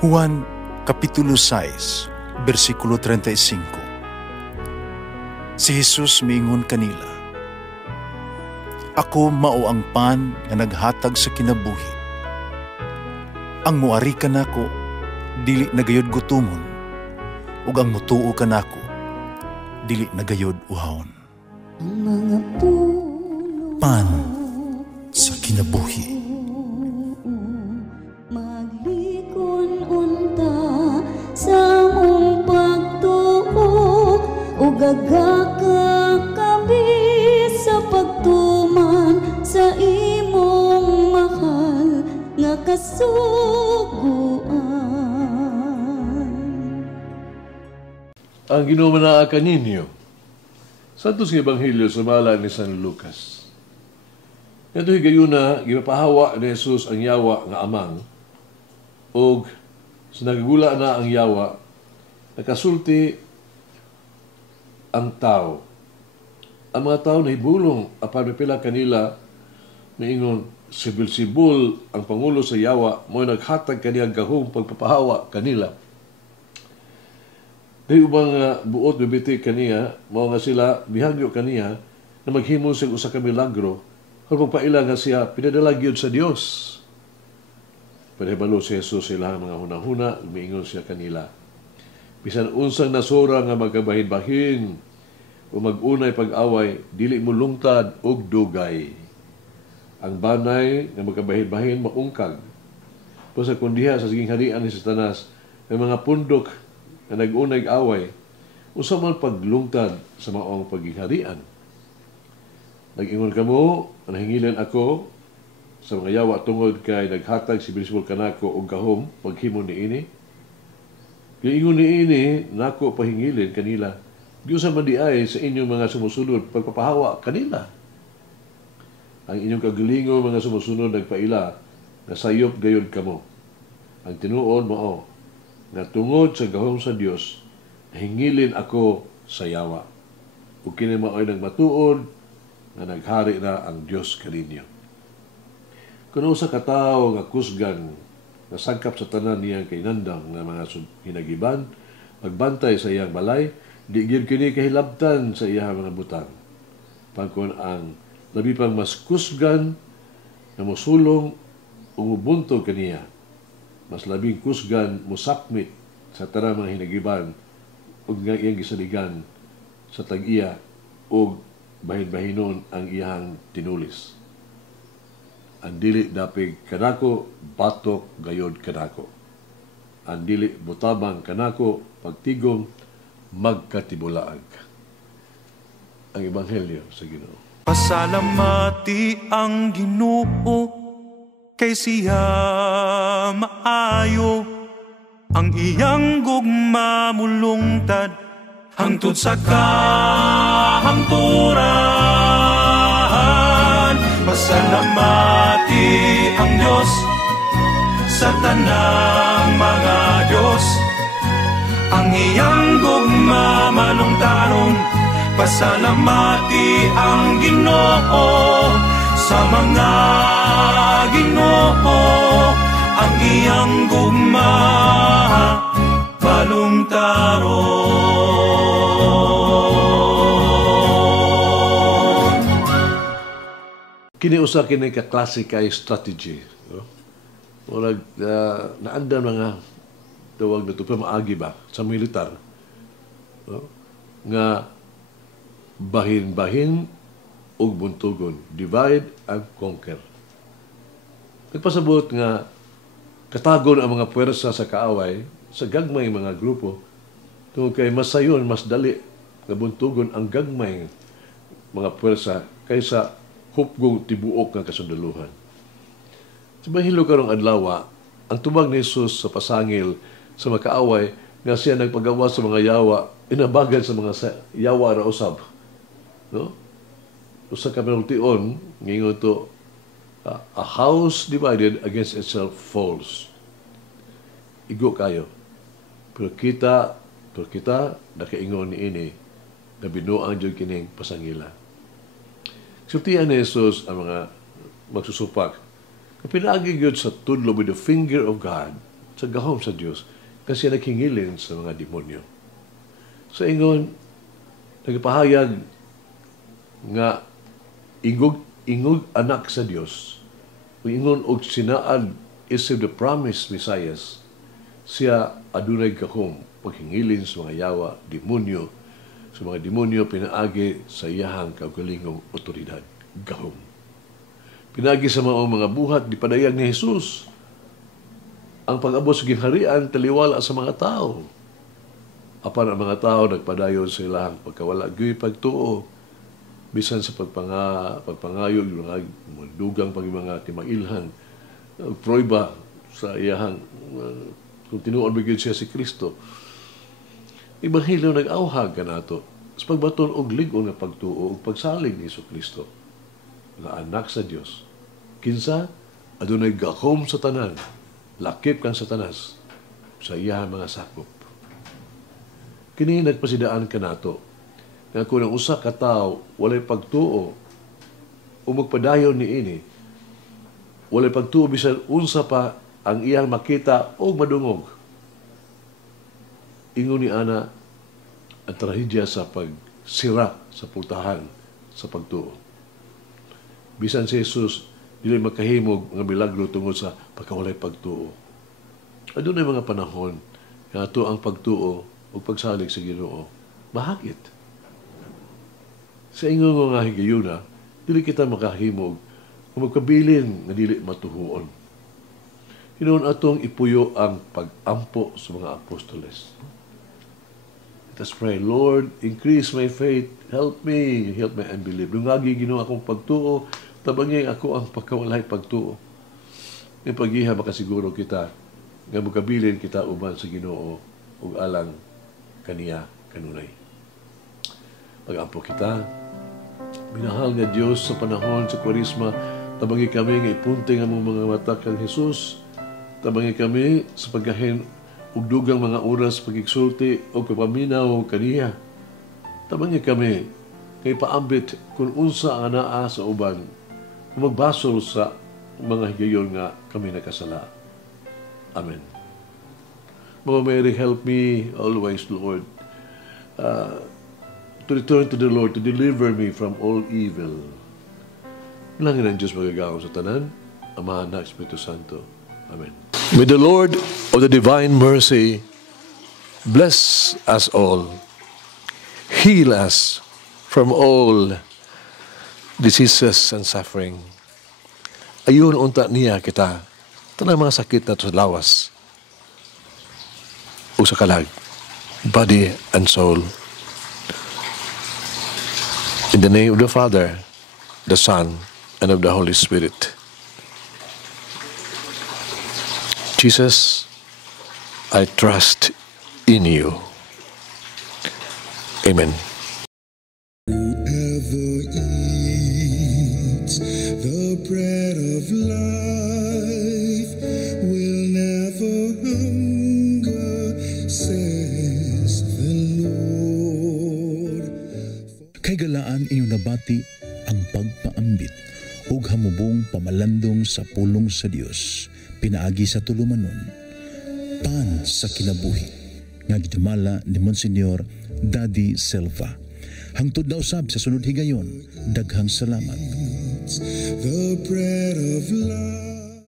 Juan Kapitulo 6, versikulo 35. Si Jesus miingon kanila, "Ako mao ang pan nga naghatag sa kinabuhi. Ang muari kanako dili nagayod gutomon, ug ang mutuo kanako dili nagayod uhawon." Ang mga puno Pan sa kinabuhi. maglikon unta sa mong pagtuo ug gagaka kami sa pagtuman sa imong mahal nga kasuguan. Ang ginumanaa kaninyo Santos ng Ebanghelyo sa ngalan ni San Lucas. Ito higayuna, gipapahawa ni Jesus ang yawa nga amang, o sa nagagula na ang yawa, nakasulti ang tao. Ang mga tao na hibulong apan pipila kanila, miingon, si Beelzebul, ang pangulo sa yawa, mo'y naghatag kaniyang gahong pagpapahawa kanila. Dahil ubang buot bibiti kaniya, mao nga sila bihagyo kaniya na maghimo sa usa ka milagro kung pagpaila nga siya pinadala gyud sa Dios. Panahibalo si Jesus sa ilang mga hunahuna, umiingon siya kanila. Bisan unsang nasura nga magkabahin-bahin o mag-unay pag-away, dili mo lungtad og dugay. Ang banay nga magkabahin-bahin maungkag. Sa kundiha sa siging harian ni Satanas, ang mga pundok na nag-unay away, usa man paglungtad sa maong paghiharian. Nag-ingon kamo, nahingilan ako sa mga yawa tungod kay naghatag si Beelzebul kanako og gahom paghimo niini. Giingon niini nako pahingilin kanila. Giusa man di ay sa inyong mga sumusunod pagpapahawa kanila. Ang inyong kagalingo mga sumusunod nagpaila nga sayop gayud kamo. Ang tinuod mao nga tungod sa gahom sa Dios, hingilin ako sa yawa. Ug kini mao'y nagmatuod nga naghari na ang Dios kaninyo. Kuno sa katawo nga kusgan nga sagkap sa tanan niyang kainandang nga mga hinagiban, magbantay sa iyang balay, di gyud kini kahilabtan sa iyang mga butang. Pagkon ang labi pang mas kusgan nga mosulong umubuntog kaniya, mas labing kusgan musakmit sa tarang mga hinagiban ug nga iyang gisaligan sa tag-iya ug bahin-bahinon ang iyang tinulis. Ang dili dapig kanako, batok gayod kanako. Ang dili butabang kanako, pagtigom, magkatibulaag. Ang Ebanghelyo sa Ginoo. Pasalamati ang Ginoo kay siya maayo, ang iyang gugma mulungtad hangtod sa kahangturan. Pasalamati ang Diyos sa tanang mga Diyos, ang iyang gugma malungtaron. Pasalamati ang Ginoo sa mga Ginoo, ang iyang gugma balungtaron. Kini usa kini ka klase kay strategy. Murag naandam mga tawag na ito, maagi ba, sa militar. Nga bahin-bahin ug buntugon. Divide and conquer. Nagpasabot nga katagon ang mga puwersa sa kaaway sa gagmay mga grupo tungod kay mas sayon, mas dali nga buntugon ang gagmay mga puwersa kaysa hupgong tibuok ng kasundaluhan. Sa bahilo karong adlaw, ang tubag ni Jesus sa pasangil sa mga kaaway nga siya nagpagawa sa mga yawa, inabagan sa mga yawa ra usab. No? Usa ka penultion, ngingon to, a house divided against itself falls. Igo kayo. Pero kita nakaingon ni ini na binuang dyan kining pasangila. Sultihan ni Jesus ang mga magsusupak. Kapinagi yun sa tudlo with the finger of God sa gahom sa Dios kasi naghingilin sa mga demonyo. Sa ingon, nagpahayag nga ingog anak sa Dios. Ingon og sinaad is the promised Messiah. Siya adunay gahom paghingilin sa mga yawa, demonyo, sa mga demonyo pinaagi sa iyahang kaugalingong otoridad, gahom. Pinaagi sa mga buhat di padayag ni Jesus. Ang pag-abot sa gingharian taliwala sa mga tao. Apan ang mga tao nagpadayon sa ilang pagkawala gyud pagtuo bisan sa pagpangayo mga dugang pag mga timailhan proiba sa iyahang kung tinuod ba gyud siya si Kristo. Ebanghelyo nag-awhag kanato sa pagbaton og lig-on nga pagtuo ug pagsalig ni Kristo nga anak sa Dios. Kinsa adunay gahom sa tanan, lakip kang Satanas sa iyahang mga sakop. Kini nagpasidaan kanato nga kung ang usa ka tawo walay pagtuo o magpadayon niini, walay pagtuo bisan unsa pa ang iyang makita o madungog. Ingon ni ana ang trahedya sa pagsira sa pultahan sa pagtuo. Bisan si Jesus dili makahimog nga milagro tungod sa pagkawalay pagtuo. Adunay mga panahon nga ato ang pagtuo o pagsalig sa Ginoo mahakit. Sa ingon nga higayuna, dili kita makahimog kung magkabilin nga dili matuhuon. Hinuon atong ipuyo ang pag-ampo sa mga apostoles. Let us pray, Lord, increase my faith, help me, help my unbelief. Dungagi Ginoo akong pagtuo, tabangin ako ang pagkawalay pagtuo. May paghiha makasiguro kita nga magkabilin kita uban sa Ginoo ug alang kaniya kanunay. Pag-ampo kita, minahal nga Diyos sa panahon sa Kwaresma, tabangi kami nga ipunte nga mga mata kang Jesus, tabangi kami sa pagkahin ug dugang mga oras pagigsulti o pagpaminaw kaniya. Tabangi kami kay paambit kung unsa ang anaa sa uban, kung magbasol sa mga higayon nga kami nakasala. Amen. Mama Mary, help me always, Lord, to return to the Lord, to deliver me from all evil. Bilangin ang Diyos magagawa sa tanan, Ama, Anak, Espiritu Santo. Amen. May the Lord of the divine mercy bless us all, heal us from all diseases and suffering. Ayun unta niya kita, tanang mga sakit na sa lawas o sa kalag, body and soul. In the name of the Father, the Son, and of the Holy Spirit. Jesus, I trust in you. Amen. Whoever eats the bread of life will never hunger, says the Lord. Kay galaan inyong nabati ang pagpaambit ug hamubong pamalandong sa pulong sa Dios pinaagi sa tulumanon pan sa kinabuhi nga gidumala ni Monsignor Daddy Silva. Hangtod na usab sa sunod higayon, daghang salamat. The bread of life.